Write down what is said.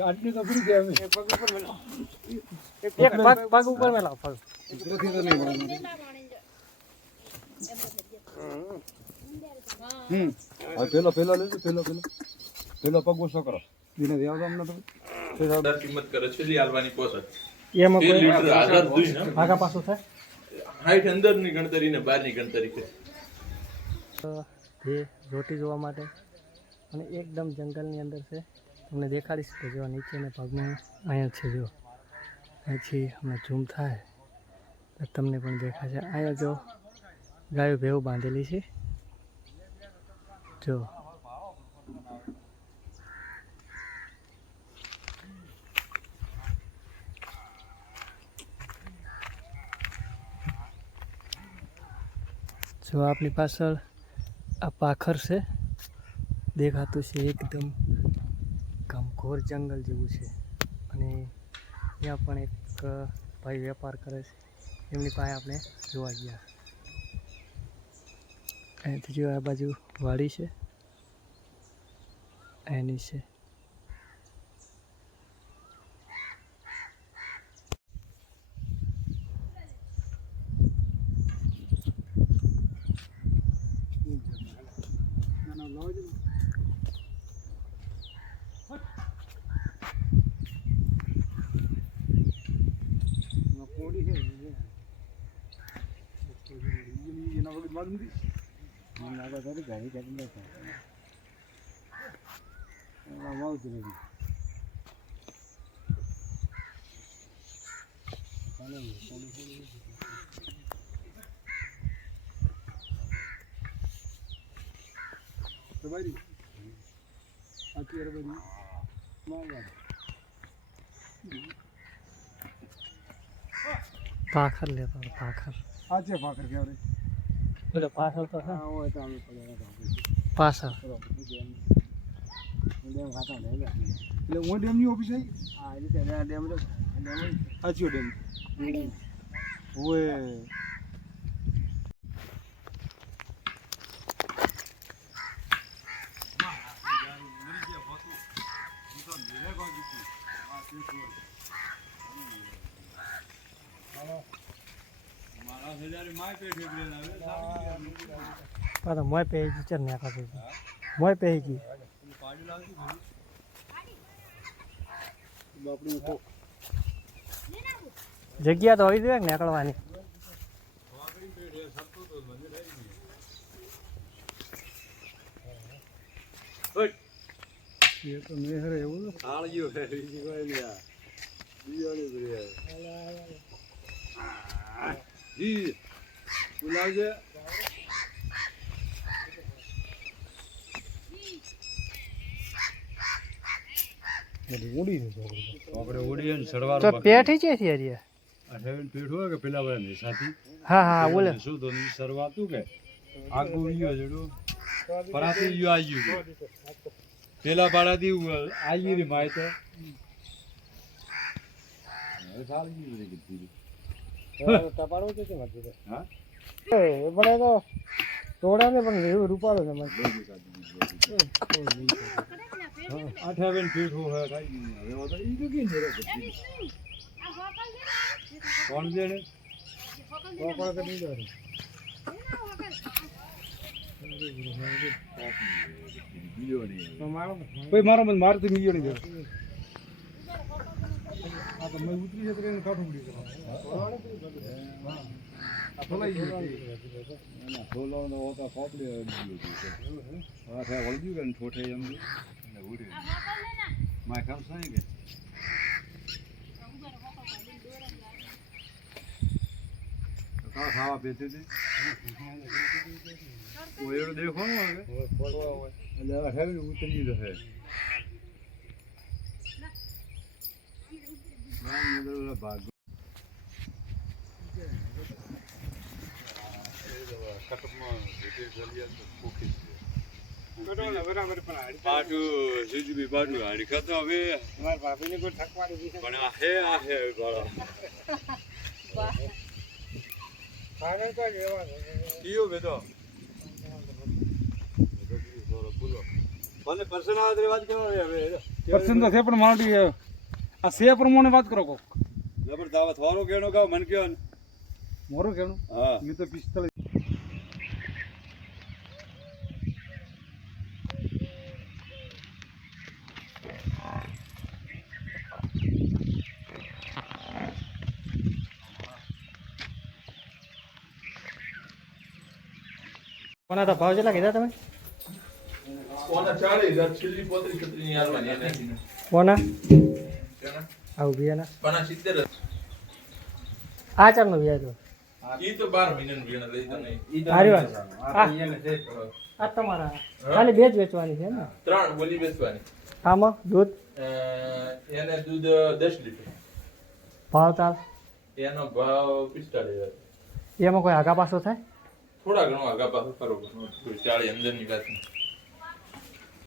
આટલી તો ફરી ગયા એક પગ ઉપર મેલા પગ ઉપર મેલા પગ ઉપરથી તો નહીં પેલો લેજો પેલો પગ ઓછો કરો દિને દેવા અમને તો કિંમત કરે છે લી હાલવાની કોશિશ એમાં કોઈ લીટર આધાર દુઈ ને આગા પાછું થાય હાઈટ અંદરની ગણતરી ને બહારની ગણતરી છે જે રોટી જોવા માટે અને એકદમ જંગલની અંદર છે તમને દેખાડીશ કે જો નીચેના ભાગમાં અહીંયા છે જો અહીંથી હમણાં ઝૂમ થાય તો તમને પણ દેખાશે અહીંયા જો ગાયો ભેવું બાંધેલી છે જો જો આપણી પાછળ આ પાખર છે દેખાતું છે એકદમ ઘનઘોર જંગલ જેવું છે અને ત્યાં પણ એક ભાઈ વેપાર કરે છે એમની પાસે આપણે જોવા ગયા અહીંથી જો આ બાજુ વાડી છે એની છે પાખર લેતા પાખર આજે પાખર કેવડે એટલે પાછળ તો છે હોય તો અમે પાછળ ડેમ ખાતા લે એટલે હું ડેમની ઓફિસ આવી હા એટલે ડેમ આચ્યો ડેમ ઓય મોય પે ચર ને આખા મોય પે કી જગ્યા તો હોવી જોઈએ ને નીકળવાની એ તો નહીં હરે એવું આળ્યું હે બીજી કોઈ નહીં બીજાની બરિયા જી બોલાવજે તો પેઠી છે થિયરી પેઠ હોય કે પેલા બધા નિશાથી હા હા બોલે શું તો શરૂઆતું કે આગુ ઈયો જડો પરાતી ઈયો આયું પેલા પાડાથી આઈ રી માય તો સાલી રે કીધી ટપાડો છે મત હા એ બડે તો તોડા ને પણ રૂપાળો છે મત 8 ફીટ હો હે કાઈ હવે તો ઈ તો કી ને કોણ છે ને કોણ કે નહીં જાય કોઈ મારો મત માર તો મિયો નહીં જાય આ તો મેં ઉતરી જતો ને કાઠું પડી ગયો આ ફોલાઈ ગયો ના ફોલો નો તો ફોપલી ગયો આ થા વળગ્યું કે ઠોઠે એમ ને ઉડી માય કામ સાઈ કે કા ખાવા પીતે દે ઓયરો દેખો ને હવે એટલે આ હેવી ઉતરી રહે ભાગ કટમાં બરાબર પાટું સુજી પાટું હાડી ખાતો હવે તમારા ભાભીને કોઈ ઠકવાની પણ આ હે ગળો પર્સન તો છે પણ મારી આ સે પ્રમાણે વાત કરો કોક થોડું કેણું કહો મન કયો મોરું કેવું હા મેં તો 45 કોના તો ભાવ કેટલા કીધા તમે કોના 40,000 છેલ્લી 35 ની હાલવાની એને કોના કેના? આવું બિયાના કોના 70 આ ચારનો વ્યાજ તો ઈ તો 12 મહિનાનું વીણ લઈ તને સારી વાત આ તમારા ખાલી બે જ વેચવાની છે ને 3 બોલી બેસવાની આમાં દૂધ એને દૂધ 10 લીટર ભાવ તાલ એનો ભાવ 45,000 એમાં કોઈ આગા પાછો થાય થોડા ઘણો આગા પાછો કરો કોઈ 40 અંદરની વાત નહીં.